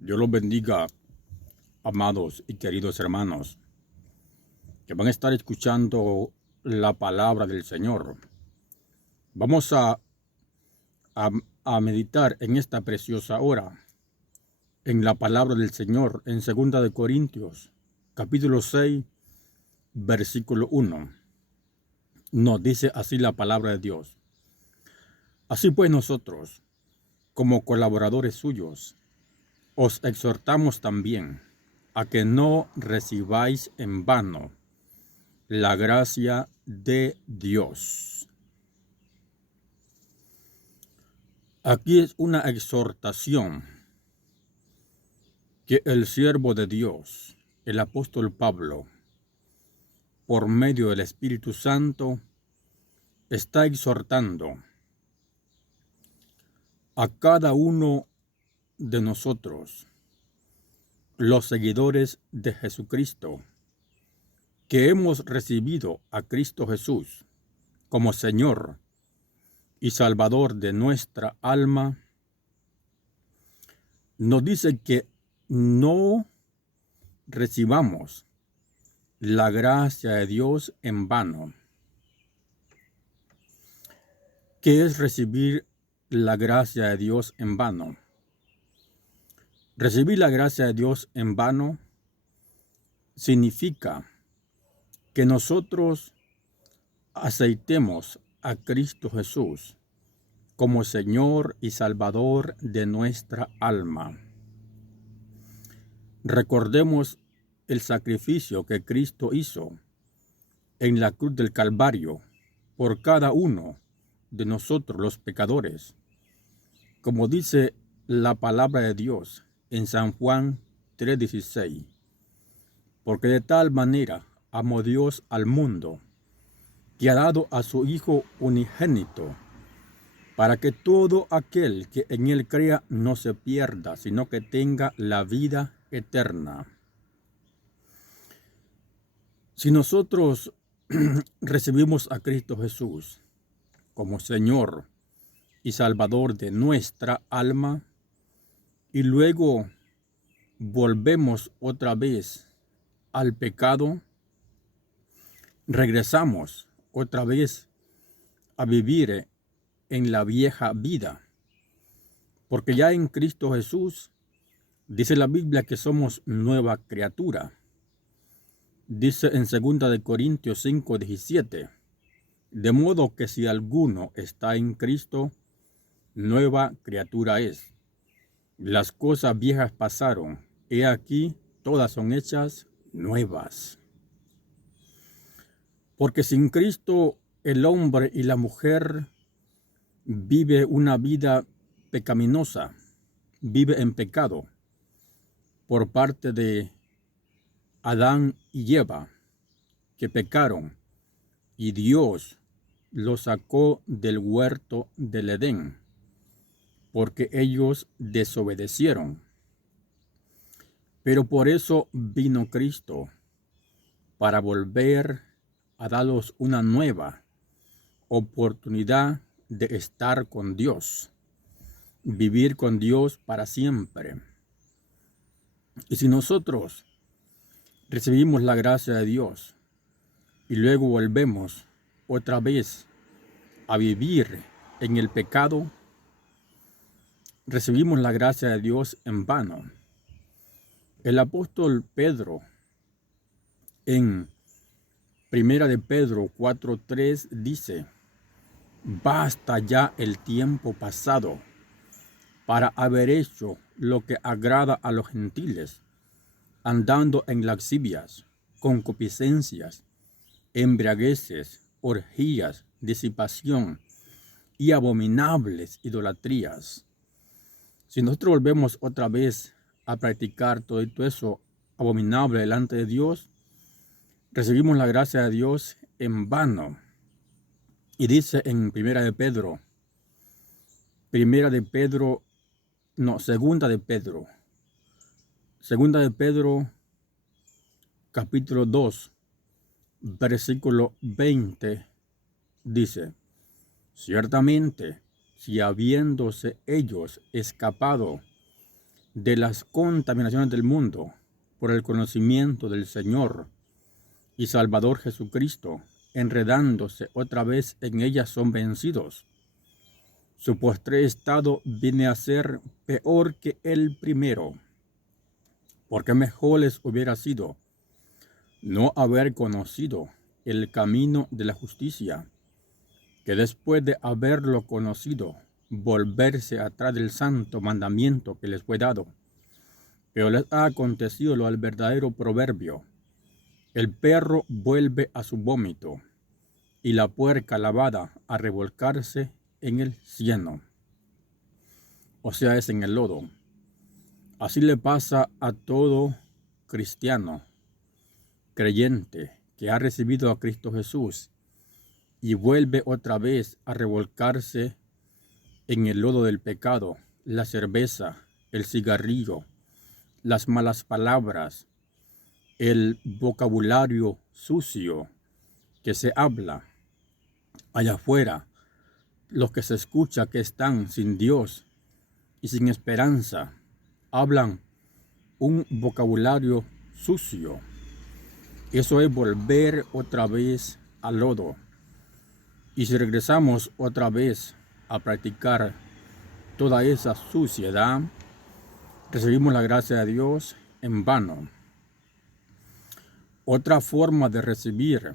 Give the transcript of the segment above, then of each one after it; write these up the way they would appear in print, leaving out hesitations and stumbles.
Dios los bendiga, amados y queridos hermanos, que van a estar escuchando la palabra del Señor. Vamos a, a meditar en esta preciosa hora, en la palabra del Señor, en 2 de Corintios, capítulo 6, versículo 1. Nos dice así la palabra de Dios. Así pues nosotros, como colaboradores suyos, os exhortamos también a que no recibáis en vano la gracia de Dios. Aquí es una exhortación que el siervo de Dios, el apóstol Pablo, por medio del Espíritu Santo, está exhortando a cada uno de nosotros, los seguidores de Jesucristo, que hemos recibido a Cristo Jesús como Señor y Salvador de nuestra alma. Nos dice que no recibamos la gracia de Dios en vano. ¿Qué es recibir la gracia de Dios en vano? Recibir la gracia de Dios en vano significa que nosotros aceitemos a Cristo Jesús como Señor y Salvador de nuestra alma. Recordemos el sacrificio que Cristo hizo en la cruz del Calvario por cada uno de nosotros los pecadores. Como dice la palabra de Dios en San Juan 3:16, porque de tal manera amó Dios al mundo, que ha dado a su Hijo unigénito, para que todo aquel que en él crea no se pierda, sino que tenga la vida eterna. Si nosotros recibimos a Cristo Jesús como Señor y Salvador de nuestra alma, y luego volvemos otra vez al pecado, regresamos otra vez a vivir en la vieja vida, porque ya en Cristo Jesús dice la Biblia que somos nueva criatura. Dice en 2 de Corintios 5:17, de modo que si alguno está en Cristo, nueva criatura es. Las cosas viejas pasaron, he aquí todas son hechas nuevas. Porque sin Cristo el hombre y la mujer vive una vida pecaminosa, vive en pecado por parte de Adán y Eva, que pecaron y Dios los sacó del huerto del Edén, porque ellos desobedecieron. Pero por eso vino Cristo, para volver a darnos una nueva oportunidad de estar con Dios, vivir con Dios para siempre. Y si nosotros recibimos la gracia de Dios y luego volvemos otra vez a vivir en el pecado, recibimos la gracia de Dios en vano. El apóstol Pedro en 1 de Pedro 4:3 dice, basta ya el tiempo pasado para haber hecho lo que agrada a los gentiles, andando en lascivias, concupiscencias, embriagueces, orgías, disipación y abominables idolatrías. Si nosotros volvemos otra vez a practicar todo eso abominable delante de Dios, recibimos la gracia de Dios en vano. Y dice en Segunda de Pedro, capítulo 2, versículo 20, dice, ciertamente, si habiéndose ellos escapado de las contaminaciones del mundo por el conocimiento del Señor y Salvador Jesucristo, enredándose otra vez en ellas, son vencidos. Su postre estado viene a ser peor que el primero, porque mejor les hubiera sido no haber conocido el camino de la justicia, que después de haberlo conocido, volverse atrás del santo mandamiento que les fue dado. Pero les ha acontecido lo al verdadero proverbio: el perro vuelve a su vómito, y la puerca lavada a revolcarse en el cieno, o sea, es en el lodo. Así le pasa a todo cristiano, creyente, que ha recibido a Cristo Jesús y vuelve otra vez a revolcarse en el lodo del pecado, la cerveza, el cigarrillo, las malas palabras, el vocabulario sucio que se habla allá afuera, los que se escucha que están sin Dios y sin esperanza, hablan un vocabulario sucio. Eso es volver otra vez al lodo. Y si regresamos otra vez a practicar toda esa suciedad, recibimos la gracia de Dios en vano. Otra forma de recibir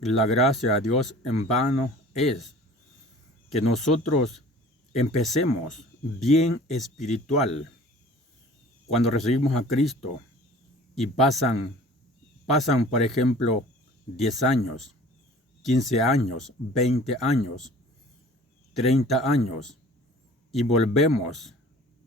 la gracia de Dios en vano es que nosotros empecemos bien espiritual. Cuando recibimos a Cristo y pasan, por ejemplo, 10 años, 15 años, 20 años, 30 años, y volvemos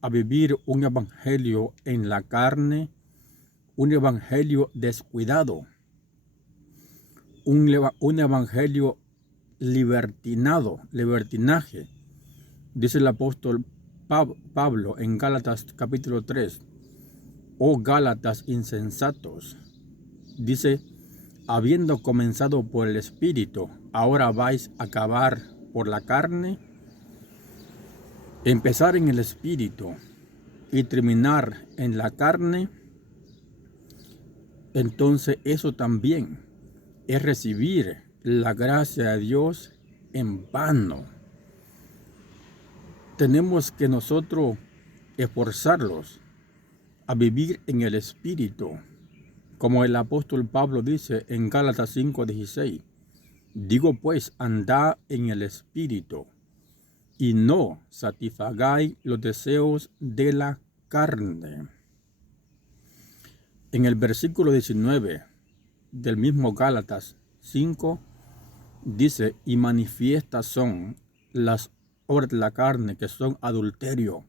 a vivir un evangelio en la carne, un evangelio descuidado, un evangelio libertinaje. Dice el apóstol Pablo en Gálatas capítulo 3, oh Gálatas insensatos, dice, habiendo comenzado por el Espíritu, ¿ahora vais a acabar por la carne? Empezar en el Espíritu y terminar en la carne, entonces eso también es recibir la gracia de Dios en vano. Tenemos que nosotros esforzarlos a vivir en el Espíritu, como el apóstol Pablo dice en Gálatas 5:16. Digo pues, andad en el Espíritu, y no satisfagáis los deseos de la carne. En el versículo 19 del mismo Gálatas 5 dice, y manifiestas son las obras de la carne, que son adulterio,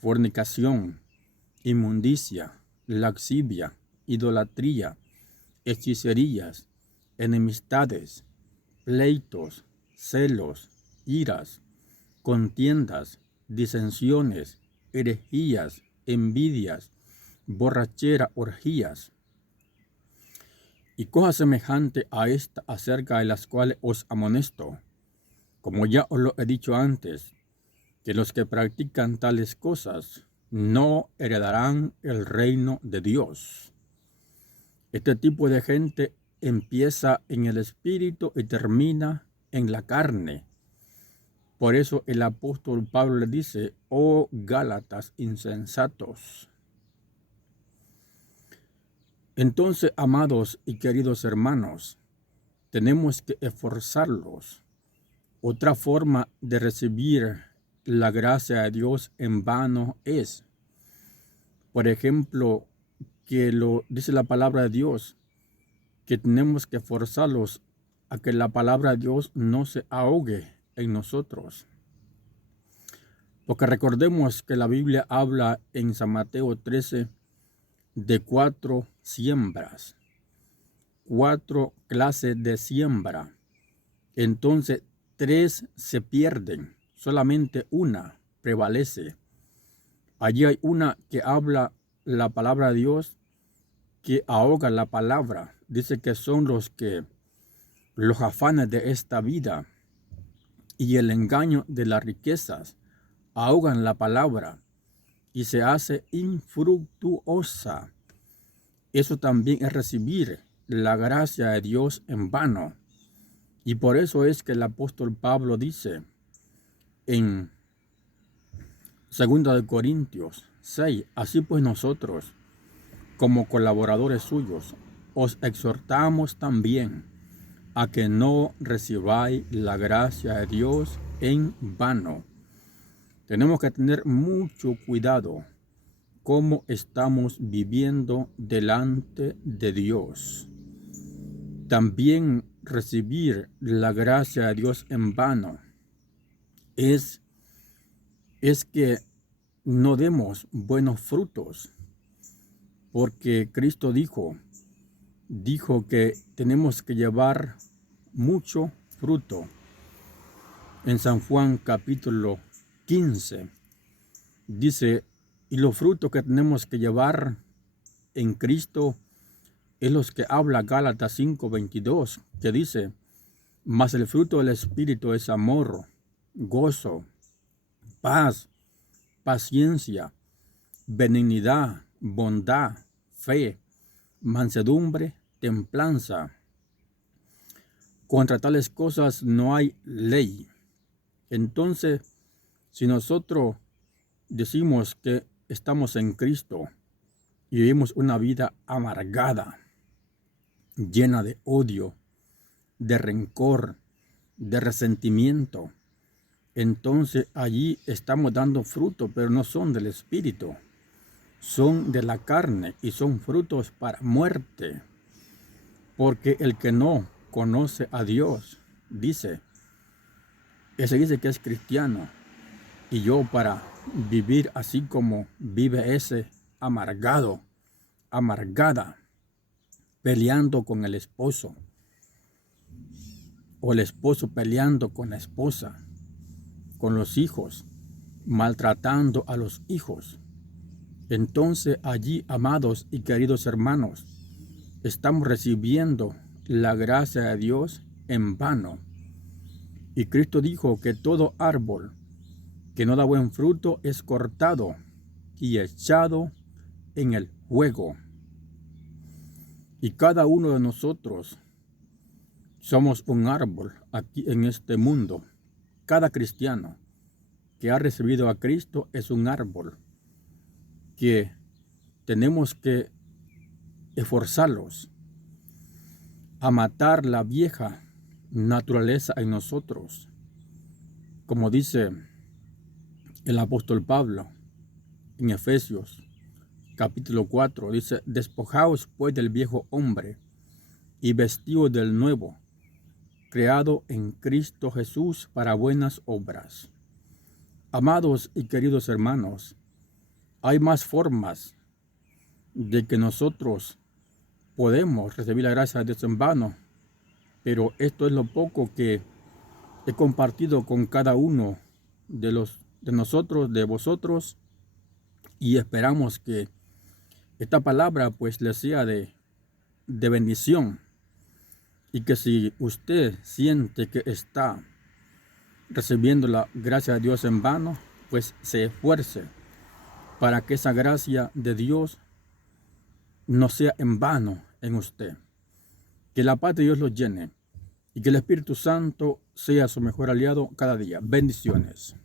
fornicación, inmundicia, lascivia, idolatría, hechicerías, enemistades, pleitos, celos, iras, contiendas, disensiones, herejías, envidias, borrachera, orgías y cosas semejantes a esta, acerca de las cuales os amonesto, como ya os lo he dicho antes, que los que practican tales cosas no heredarán el reino de Dios. Este tipo de gente empieza en el espíritu y termina en la carne. Por eso el apóstol Pablo le dice, oh Gálatas insensatos. Entonces, amados y queridos hermanos, tenemos que esforzarlos. Otra forma de recibir la gracia de Dios en vano es, por ejemplo, que lo dice la palabra de Dios, que tenemos que esforzarlos a que la palabra de Dios no se ahogue en nosotros. Porque recordemos que la Biblia habla en San Mateo 13 de 4 siembras, 4 clases de siembra. Entonces 3 se pierden, solamente una prevalece. Allí hay una que habla la palabra de Dios, que ahoga la palabra. Dice que son los afanes de esta vida y el engaño de las riquezas ahogan la palabra. y se hace infructuosa. Eso también es recibir la gracia de Dios en vano. Y por eso es que el apóstol Pablo dice en 2 Corintios 6, así pues nosotros, como colaboradores suyos, os exhortamos también a que no recibáis la gracia de Dios en vano. Tenemos que tener mucho cuidado cómo estamos viviendo delante de Dios. También recibir la gracia de Dios en vano es que no demos buenos frutos, porque Cristo dijo que tenemos que llevar mucho fruto. En San Juan capítulo 15 dice, y los frutos que tenemos que llevar en Cristo es los que habla Gálatas 5:22, que dice, mas el fruto del Espíritu es amor, gozo, paz, paciencia, benignidad, bondad, fe, mansedumbre, templanza. Contra tales cosas no hay ley. Entonces, si nosotros decimos que estamos en Cristo y vivimos una vida amargada, llena de odio, de rencor, de resentimiento, entonces allí estamos dando fruto, pero no son del Espíritu, son de la carne y son frutos para muerte. Porque el que no conoce a Dios, ese dice que es cristiano, y yo para vivir así como vive ese amargado, amargada, peleando con el esposo, o el esposo peleando con la esposa, con los hijos, maltratando a los hijos. Entonces allí, amados y queridos hermanos, estamos recibiendo la gracia de Dios en vano. Y Cristo dijo que todo árbol que no da buen fruto es cortado y echado en el fuego. Y cada uno de nosotros somos un árbol aquí en este mundo. Cada cristiano que ha recibido a Cristo es un árbol que tenemos que esforzarlos a matar la vieja naturaleza en nosotros. Como dice el apóstol Pablo en Efesios capítulo 4, dice, despojaos pues del viejo hombre y vestidos del nuevo, creado en Cristo Jesús para buenas obras. Amados y queridos hermanos, hay más formas de que nosotros podemos recibir la gracia de Dios en vano, pero esto es lo poco que he compartido con cada uno de nosotros, de vosotros, y esperamos que esta palabra pues les sea de bendición, y que si usted siente que está recibiendo la gracia de Dios en vano, pues se esfuerce para que esa gracia de Dios no sea en vano en usted. Que la paz de Dios los llene y que el Espíritu Santo sea su mejor aliado cada día. Bendiciones.